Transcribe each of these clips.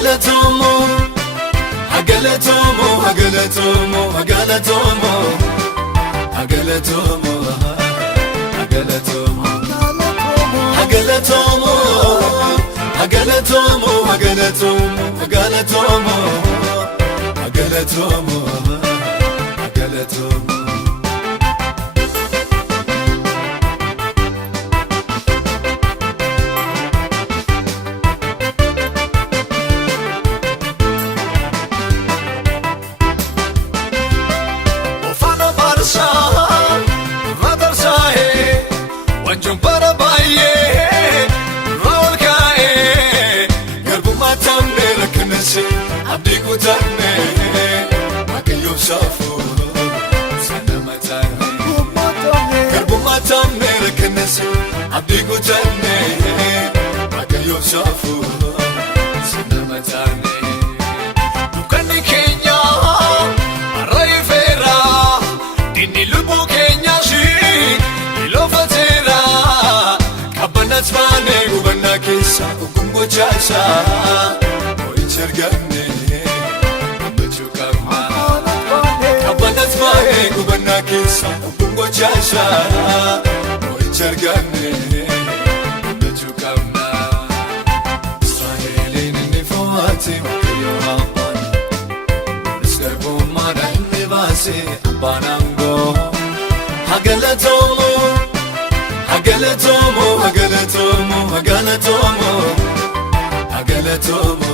Agalatomo, Agalatomo, Agalatomo, Agalatomo, Agalatomo, Agalatomo, Agalatomo, Agalatomo, Agalatomo, Agalatomo, Agalatomo, Agalatomo. Abdi kutane, makayo safu, sana matane. Karbu matane rekenese, abdi kutane, makayo safu, sana matane. Dukani Kenya, arai fera, dini lubu Kenya shi, ilofatera. Kabanat mane gubana kesa, ukumbo chasa. Sergane, bachukama. Kabanat mahe gubana kisa, bungo chasha. Moi sergane, bachukama. Israeli ni fuati wakiyo hapan. Serbo mara ni vasi banango. Hagalatomo, Hagalatomo, Hagalatomo, Hagalatomo, Hagalatomo.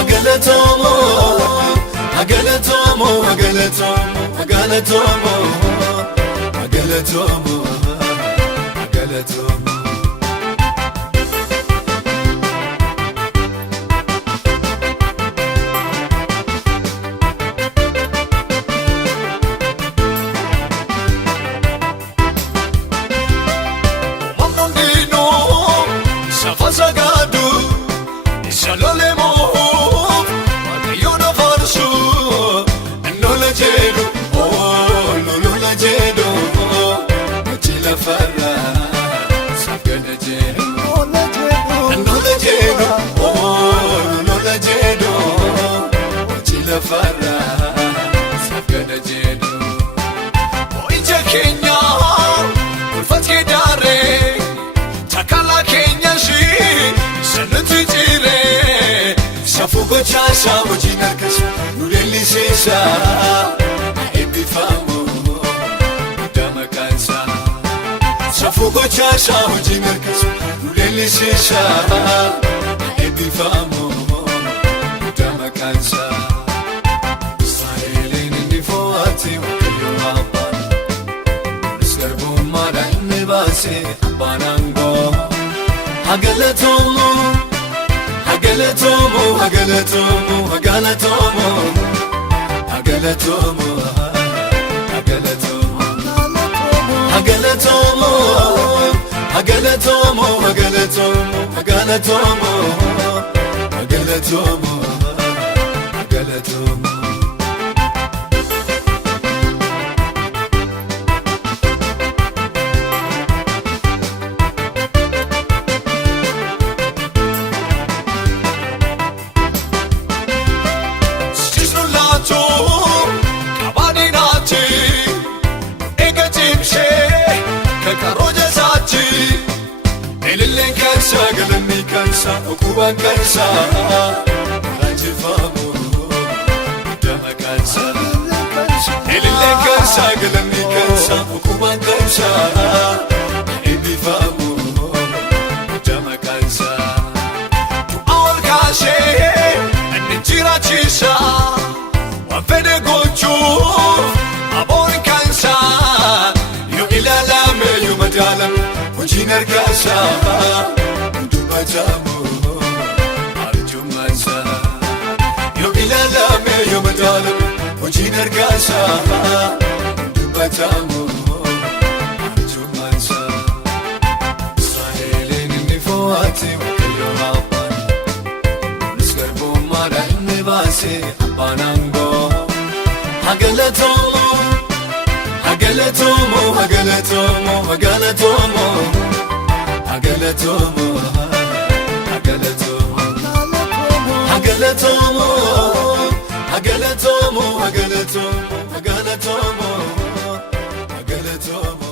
Agalatomo, Agalatomo, Agalatomo, Agalatomo, Agalatomo, Agalatomo. Shalole mo, magayo na farsu, nola jedo, oh, nola jedo, machila farra, sagana jedo, nola jedo, oh, nola jedo, machila farra, sagana jedo. Oinja Kenya, ulfat kedare, takala Kenya shi, sanati jire. Safugo chasha mojina kasha nureli sesa ebi famo dama kansa. Safugo chasha mojina kasha nureli sesa ebi famo dama kansa. Israeli ni fuati wakiyo hapan. Serbo mara ni vasi banango. Agalatomo, Agalatomo, Agalatomo, Agalatomo, Agalatomo, Agalatomo, Agalatomo, Agalatomo, Agalatomo, Agalatomo, Agalatomo. Galani kansa, okuban kansa, rajifamu, dama kansa. Elile kansa, galani kansa, okuban kansa, edifamu, dama kansa. Tu awal kashe, ane jira chisha, wafede gochu, abon kansa. Yo ilalame, yo madalame, ujinar kansa. Jamu, arjumansa. Yo ilalame, yo madalame, ujinar kasa. Dubajamu, arjumansa. Israeli ni fuati wakiyo hapan. Serbo mara ni vasi banango. Agalatomo, Agalatomo, Agalatomo, Agalatomo, Agalatomo, Agalatomo, Agalatomo, Agalatomo, Agalatomo, Agalatomo.